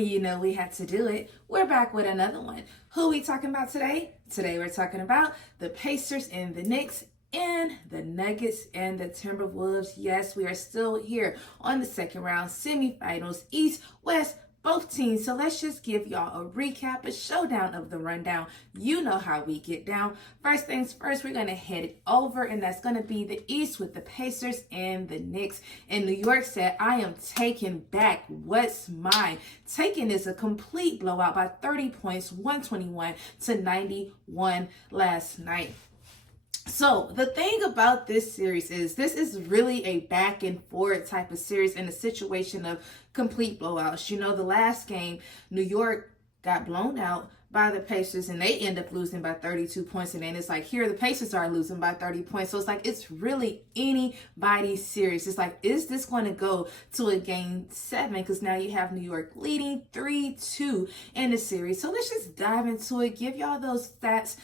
And you know we had to do it. We're back with another one. Who we talking about today? Today we're talking about the Pacers and the Knicks and the Nuggets and the Timberwolves. Yes, we are still here on the second round semifinals, East, West, both teams. So let's just give y'all a recap, a showdown of the rundown. You know how we get down. First things first, we're going to head it over, and that's going to be the East with the Pacers and the Knicks. And New York said, I am taking back what's mine. Taking is a complete blowout by 30 points, 121 to 91 last night. So the thing about this series is this is really a back and forth type of series in a situation of complete blowouts. You know, the last game, New York got blown out by the Pacers and they end up losing by 32 points. And then it's like, here the Pacers are losing by 30 points. So it's like, it's really anybody's series. It's like, is this going to go to a game 7? Because now you have New York leading 3-2 in the series. So let's just dive into it, give y'all those stats,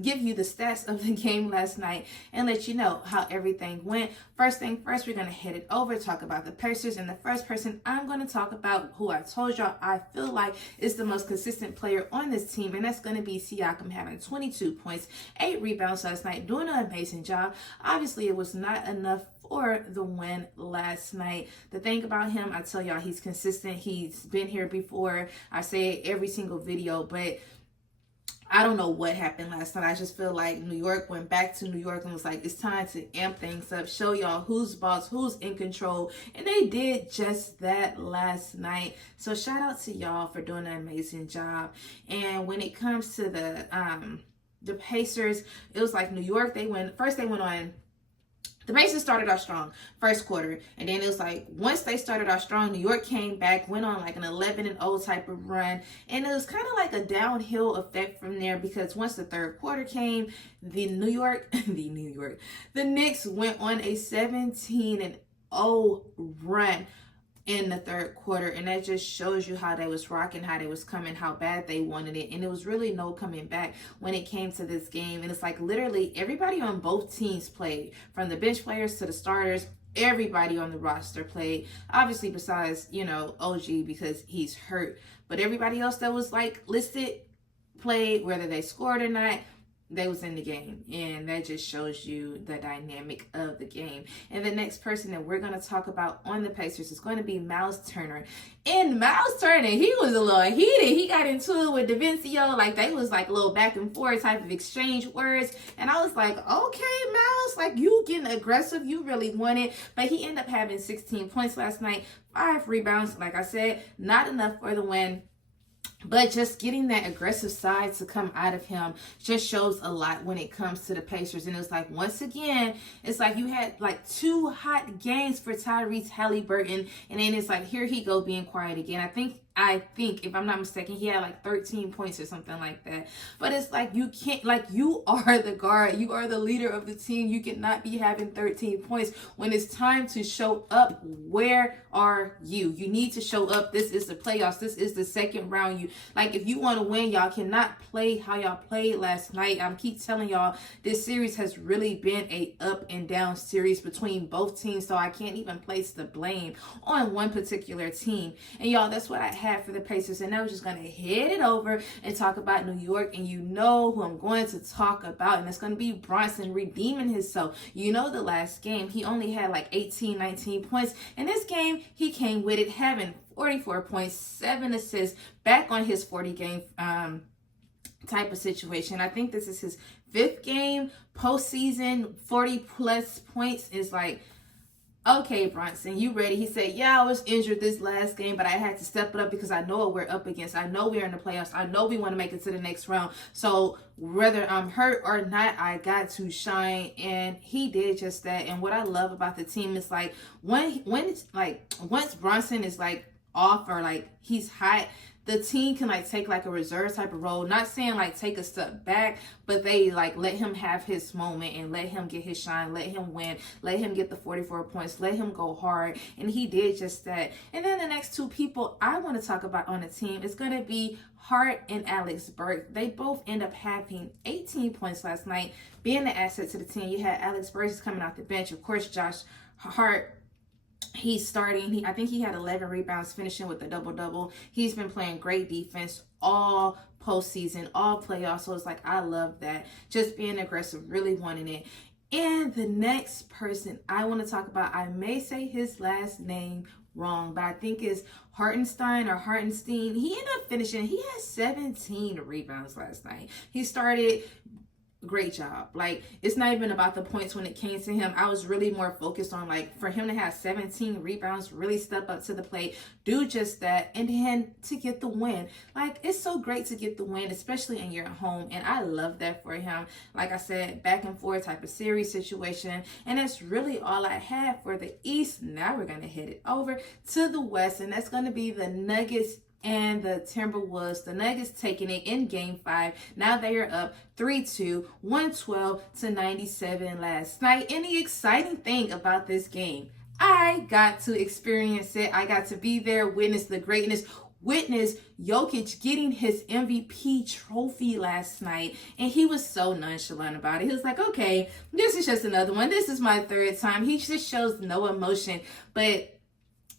give you the stats of the game last night and let you know how everything went. First thing first, we're going to head it over, talk about the Pacers, and the first person I'm going to talk about, who I told y'all I feel like is the most consistent player on this team, and that's going to be Siakam, having 22 points, 8 rebounds last night, doing an amazing job. Obviously, it was not enough for the win last night. The thing about him, I tell y'all, he's consistent. He's been here before. I say it every single video, but I don't know what happened last night. I just feel like New York went back to New York and was like, it's time to amp things up, show y'all who's boss, who's in control. And they did just that last night. So shout out to y'all for doing an amazing job. And when it comes to the Pacers, it was like New York, they went on. The Pacers started off strong first quarter, and then it was like once they started off strong, New York came back, went on like an 11-0 type of run, and it was kind of like a downhill effect from there, because once the third quarter came, the Knicks went on a 17-0 run in the third quarter, and that just shows you how they was rocking, how they was coming, how bad they wanted it, and there was really no coming back when it came to this game. And it's like literally everybody on both teams played, from the bench players to the starters. Everybody on the roster played, obviously besides, you know, OG because he's hurt, but everybody else that was like listed played, whether they scored or not. They was in the game, and that just shows you the dynamic of the game. And the next person that we're going to talk about on the Pacers is going to be Miles Turner. And Miles Turner, he was a little heated. He got into it with DaVincio, like they was like a little back and forth type of exchange words. And I was like, okay, Miles, like you getting aggressive, you really want it. But he ended up having 16 points last night, 5 rebounds. Like I said, not enough for the win. But just getting that aggressive side to come out of him just shows a lot when it comes to the Pacers. And it's like, once again, it's like you had like 2 hot games for Tyrese Halliburton. And then it's like, here he go being quiet again. I think, if I'm not mistaken, he had like 13 points or something like that. But it's like, you can't, like, you are the guard. You are the leader of the team. You cannot be having 13 points. When it's time to show up, where are you? You need to show up. This is the playoffs. This is the second round. Like, if you want to win, y'all cannot play how y'all played last night. I keep telling y'all, this series has really been a up and down series between both teams. So I can't even place the blame on one particular team. And y'all, that's what I have for the Pacers. And now we're just going to head it over and talk about New York. And you know who I'm going to talk about, and it's going to be Brunson redeeming himself. You know, the last game he only had like 19 points. In this game he came with it, having 44 points, 7 assists, back on his 40 game type of situation. I think this is his 5th game postseason, 40 plus points. Is like, okay, Brunson, you ready? He said, yeah, I was injured this last game, but I had to step it up because I know what we're up against. I know we're in the playoffs. I know we want to make it to the next round. So whether I'm hurt or not, I got to shine. And he did just that. And what I love about the team is like, when it's like, once Brunson is like off or like he's hot, the team can like take like a reserve type of role. Not saying like take a step back, but they like let him have his moment and let him get his shine, let him win, let him get the 44 points, let him go hard. And he did just that. And then the next 2 people I want to talk about on the team is going to be Hart and Alex Burke. They both end up having 18 points last night, being the asset to the team. You had Alex Burke coming off the bench. Of course, Josh Hart He's starting. I think he had 11 rebounds, finishing with a double-double. He's been playing great defense all postseason, all playoffs. So it's like, I love that. Just being aggressive, really wanting it. And the next person I want to talk about, I may say his last name wrong, but I think it's Hartenstein or Hartenstein. He ended up finishing, he had 17 rebounds last night. He started. Great job. Like, it's not even about the points when it came to him. I was really more focused on, like, for him to have 17 rebounds, really step up to the plate, do just that, and then to get the win. Like, it's so great to get the win, especially in your home, and I love that for him. Like I said, back and forth type of series situation, and that's really all I had for the East. Now we're going to head it over to the West, and that's going to be the Nuggets and the Timberwolves. The Nuggets taking it in game 5. Now they are up 3-2, 112-97 last night. And the exciting thing about this game, I got to experience it. I got to be there, witness the greatness, witness Jokic getting his MVP trophy last night. And he was so nonchalant about it. He was like, okay, this is just another one. This is my 3rd time. He just shows no emotion. But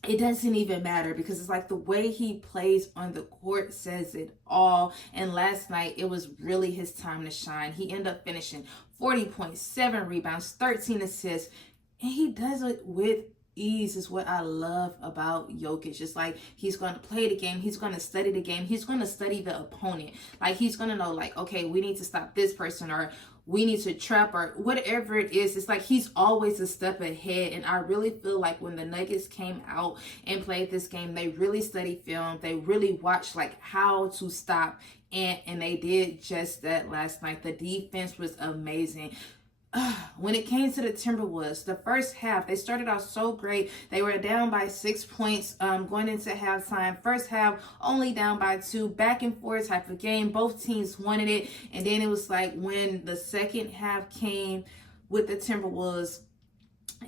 it doesn't even matter, because it's like the way he plays on the court says it all. And last night, it was really his time to shine. He ended up finishing 40.7 rebounds, 13 assists, and he does it with ease. Is what I love about Jokic. It's like, he's going to play the game. He's going to study the game. He's going to study the opponent. Like, he's going to know, like, okay, we need to stop this person, or we need to trap, or whatever it is. It's like he's always a step ahead. And I really feel like when the Nuggets came out and played this game, they really studied film. They really watched like how to stop. And they did just that last night. The defense was amazing. When it came to the Timberwolves, the first half, they started off so great. They were down by 6 points going into halftime. First half, only down by 2. Back and forth type of game. Both teams wanted it. And then it was like when the second half came with the Timberwolves,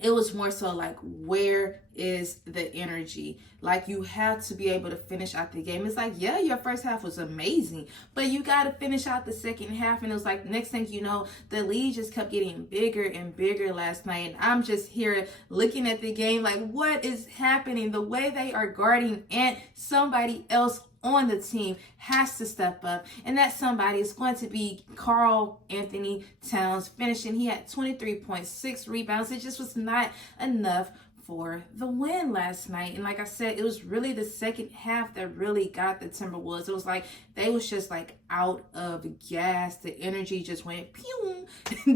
it was more so like, where is the energy? Like, you have to be able to finish out the game. It's like, yeah, your first half was amazing, but you got to finish out the second half. And it was like, next thing you know, the lead just kept getting bigger and bigger last night. And I'm just here looking at the game like, what is happening? The way they are guarding and somebody else on the team has to step up, and that somebody is going to be Karl Anthony Towns, finishing. He had 23.6 rebounds. It just was not enough for the win last night. And like I said, it was really the second half that really got the Timberwolves. It was like they was just like out of gas. The energy just went pew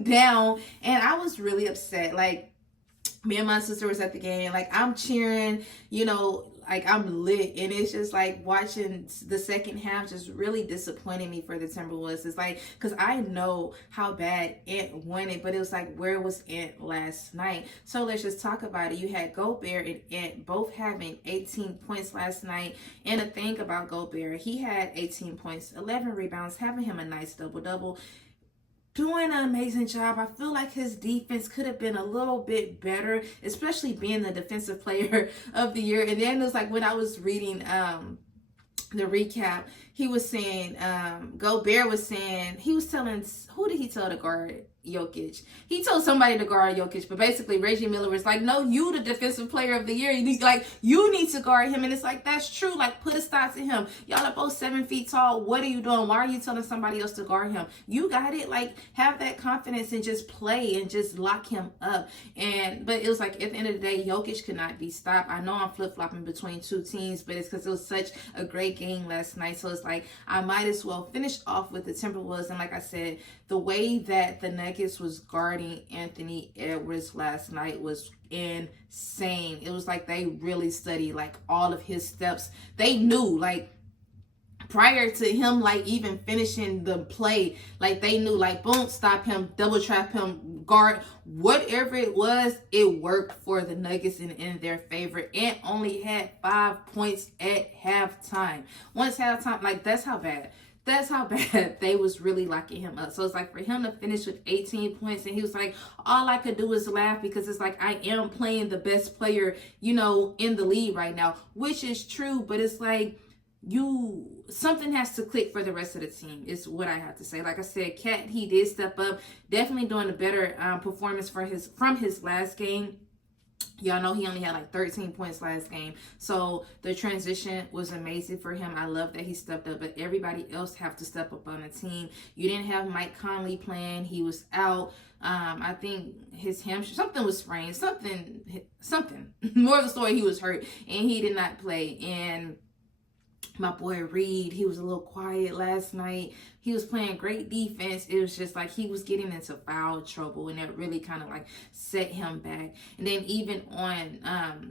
down, and I was really upset. Like, me and my sister was at the game. Like, I'm cheering, you know, like I'm lit. And it's just like watching the second half just really disappointed me for the Timberwolves. It's like, because I know how bad Ant wanted, but it was like, where was Ant last night? So let's just talk about it. You had Gobert and Ant both having 18 points last night. And the thing about Gobert, he had 18 points, 11 rebounds, having him a nice double-double. Doing an amazing job. I feel like his defense could have been a little bit better, especially being the defensive player of the year. And then it was like when I was reading the recap, he was saying, Gobert was saying, he was telling, who did he tell to guard Jokic? He told somebody to guard Jokic, but basically Reggie Miller was like, no, you the defensive player of the year. You need to guard him. And it's like, that's true. Like, put a stop to him. Y'all are both 7 feet tall. What are you doing? Why are you telling somebody else to guard him? You got it. Like, have that confidence and just play and just lock him up. But it was like, at the end of the day, Jokic could not be stopped. I know I'm flip-flopping between two teams, but it's because it was such a great game last night. So it's like, I might as well finish off with the Timberwolves. And like I said, the way that the Nuggets was guarding Anthony Edwards last night was insane. It was like they really studied like all of his steps. They knew, like, prior to him, like, even finishing the play, like, they knew, like, boom, stop him, double trap him, guard, whatever it was, it worked for the Nuggets and in their favor. And only had 5 points at halftime. Once halftime, like, that's how bad they was really locking him up. So it's like, for him to finish with 18 points, and he was like, all I could do is laugh, because it's like, I am playing the best player, you know, in the league right now, which is true. But it's like, something has to click for the rest of the team, is what I have to say. Like I said, Cat, he did step up, definitely doing a better performance from his last game. Y'all know he only had like 13 points last game. So the transition was amazing for him. I love that he stepped up, but everybody else have to step up on the team. You didn't have Mike Conley playing. He was out. I think his hamstring, something was sprained, something. More of the story, he was hurt and he did not play. And my boy Reed, he was a little quiet last night. He was playing great defense. It was just like he was getting into foul trouble, and that really kind of like set him back. And then even on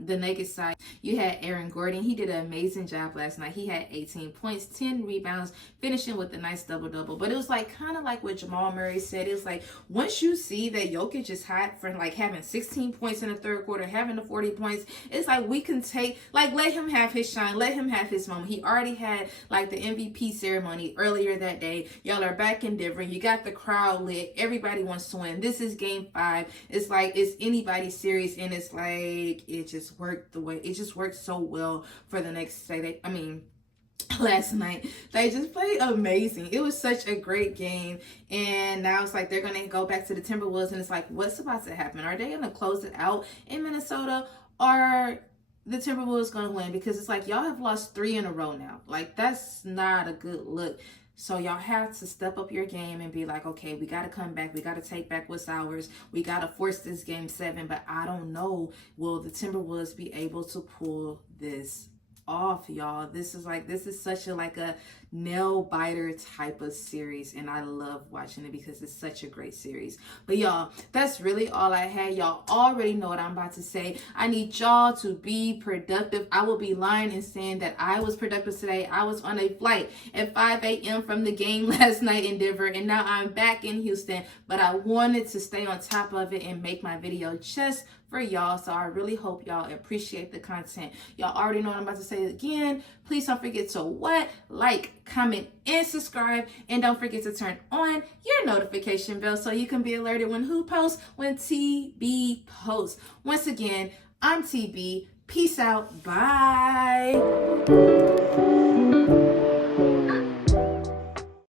the Nuggets side, you had Aaron Gordon. He did an amazing job last night. He had 18 points, 10 rebounds, finishing with a nice double-double. But it was like kind of like what Jamal Murray said. It was like once you see that Jokic is hot for like having 16 points in the third quarter, having the 40 points, it's like we can take, like, let him have his shine, let him have his moment. He already had like the MVP ceremony earlier that day. Y'all are back in Denver. You got the crowd lit. Everybody wants to win. This is game 5. It's like it's anybody's series, and it's like it just worked so well for the next day. Last night they just played amazing. It was such a great game, and now it's like they're gonna go back to the Timberwolves, and it's like, what's about to happen? Are they gonna close it out in Minnesota, or the Timberwolves gonna win? Because it's like y'all have lost 3 in a row now. Like, that's not a good look. So y'all have to step up your game and be like, okay, we got to come back. We got to take back what's ours. We got to force this game 7. But I don't know, will the Timberwolves be able to pull this off, y'all? This is such a nail biter type of series, and I love watching it because it's such a great series. But y'all, that's really all I had. Y'all already know what I'm about to say. I need y'all to be productive. I will be lying and saying that I was productive today. I was on a flight at 5 a.m. from the game last night in Denver, and now I'm back in Houston, but I wanted to stay on top of it and make my video just for y'all. So I really hope y'all appreciate the content. Y'all already know what I'm about to say again. Please don't forget to like, comment, and subscribe. And don't forget to turn on your notification bell so you can be alerted when who posts, when TB posts. Once again, I'm TB. Peace out. Bye.